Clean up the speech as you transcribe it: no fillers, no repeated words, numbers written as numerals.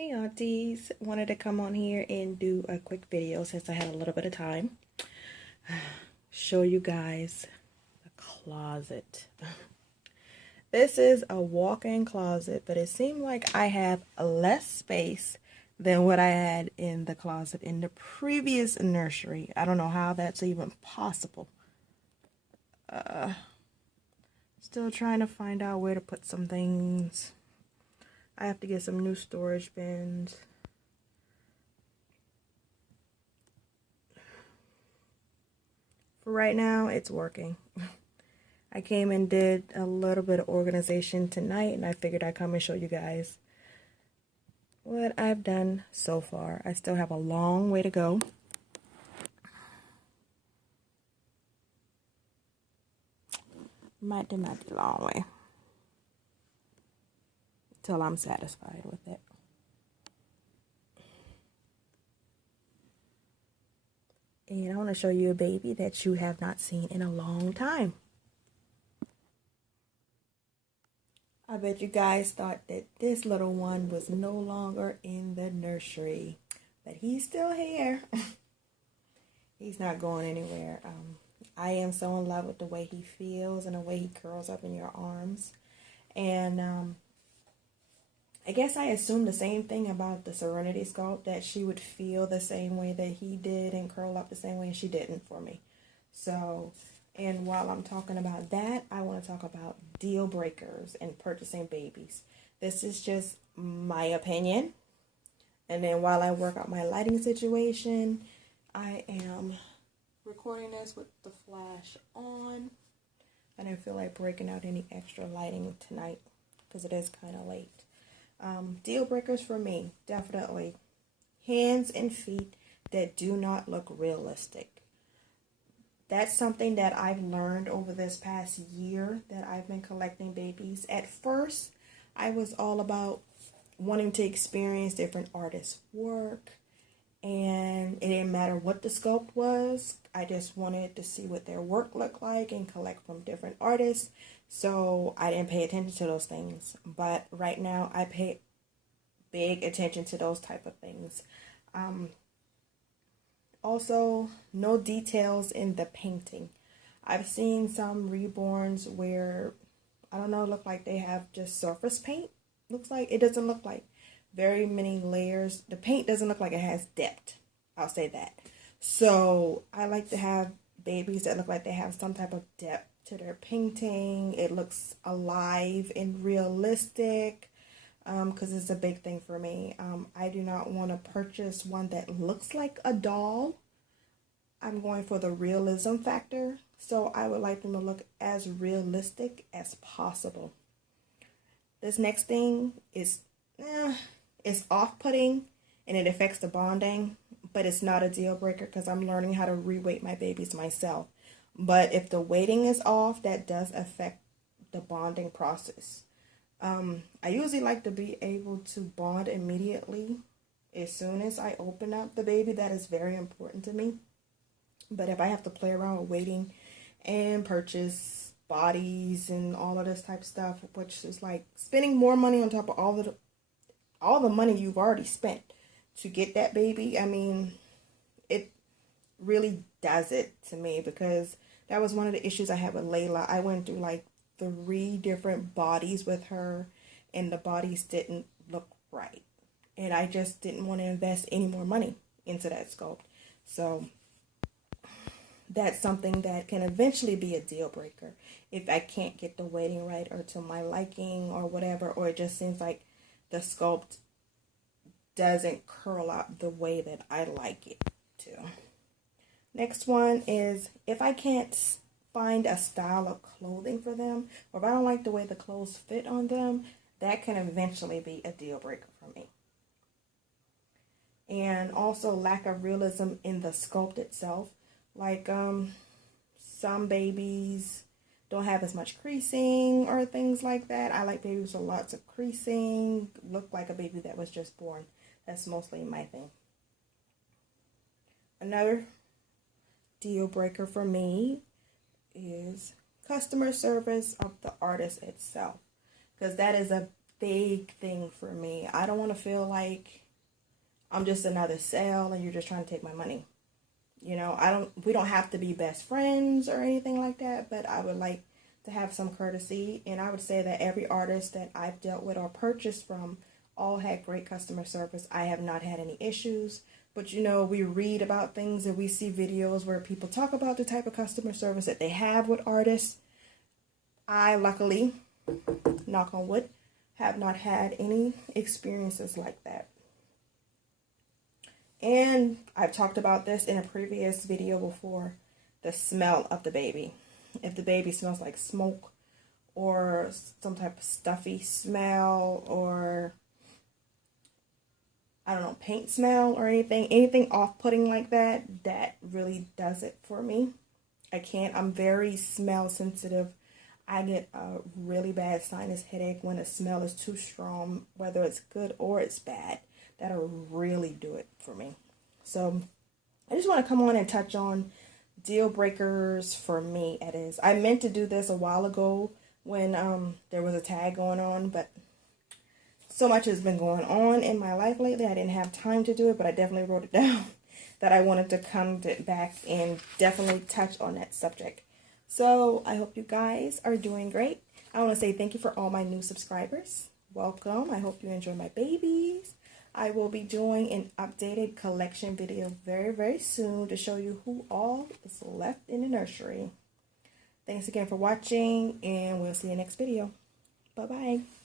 Hey aunties, wanted to come on here and do a quick video since I had a little bit of time. Show you guys the closet. This is a walk-in closet, but it seemed like I have less space than what I had in the closet in the previous nursery. I don't know how that's even possible. Still trying to find out where to put some things. I have to get some new storage bins. For right now, it's working. I came and did a little bit of organization tonight, and I figured I'd come and show you guys what I've done so far. I still have a long way to go. Might be a long way till I'm satisfied with it. And I want to show you a baby that you have not seen in a long time. I bet you guys thought that this little one was no longer in the nursery, but he's still here. He's not going anywhere. I am so in love with the way he feels and the way he curls up in your arms. And I guess I assumed the same thing about the Serenity sculpt, that she would feel the same way that he did and curl up the same way, and she didn't for me. So, and while I'm talking about that, I want to talk about deal breakers and purchasing babies. This is just my opinion. And then while I work out my lighting situation, I am recording this with the flash on. I didn't feel like breaking out any extra lighting tonight because it is kind of late. Deal breakers for me, definitely hands and feet that do not look realistic. That's something that I've learned over this past year that I've been collecting babies. At first, I was all about wanting to experience different artists' work, and it didn't matter what the sculpt was. I just wanted to see what their work looked like and collect from different artists. So I didn't pay attention to those things. But right now I pay big attention to those type of things. Also, no details in the painting. I've seen some reborns where, I don't know, look like they have just surface paint. Looks like, it doesn't look like very many layers. The paint doesn't look like it has depth. I'll say that. So I like to have babies that look like they have some type of depth to their painting. It looks alive and realistic, because it's a big thing for me. I do not want to purchase one that looks like a doll. I'm going for the realism factor, so I would like them to look as realistic as possible. This next thing is it's off-putting and it affects the bonding, but it's not a deal breaker because I'm learning how to reweight my babies myself. But if the weighting is off, that does affect the bonding process. I usually like to be able to bond immediately as soon as I open up the baby. That is very important to me. But if I have to play around with weighting and purchase bodies and all of this type of stuff, which is like spending more money on top of all the money you've already spent to get that baby, I mean, it really does it to me, because that was one of the issues I had with Layla. I went through like 3 different bodies with her, and the bodies didn't look right. And I just didn't want to invest any more money into that sculpt. So that's something that can eventually be a deal breaker if I can't get the weighting right or to my liking or whatever, or it just seems like the sculpt doesn't curl up the way that I like it to. Next one is if I can't find a style of clothing for them, or if I don't like the way the clothes fit on them, that can eventually be a deal breaker for me. And also lack of realism in the sculpt itself. Like some babies don't have as much creasing or things like that. I like babies with lots of creasing, look like a baby that was just born. That's mostly my thing. Another deal breaker for me is customer service of the artist itself, because that is a big thing for me. I don't want to feel like I'm just another sale and you're just trying to take my money. You know, we don't have to be best friends or anything like that, but I would like to have some courtesy. And I would say that every artist that I've dealt with or purchased from all had great customer service. I have not had any issues. But you know, we read about things and we see videos where people talk about the type of customer service that they have with artists. I luckily, knock on wood, have not had any experiences like that. And I've talked about this in a previous video before, the smell of the baby. If the baby smells like smoke or some type of stuffy smell or, I don't know, paint smell or anything off-putting like that, that really does it for me. I'm very smell sensitive. I get a really bad sinus headache when a smell is too strong, whether it's good or it's bad. That'll really do it for me. So I just want to come on and touch on deal breakers for me. It is. I meant to do this a while ago when there was a tag going on, but so much has been going on in my life lately. I didn't have time to do it, but I definitely wrote it down that I wanted to come back and definitely touch on that subject. So I hope you guys are doing great. I want to say thank you for all my new subscribers. Welcome. I hope you enjoy my babies. I will be doing an updated collection video very, very soon to show you who all is left in the nursery. Thanks again for watching, and we'll see you next video. Bye-bye.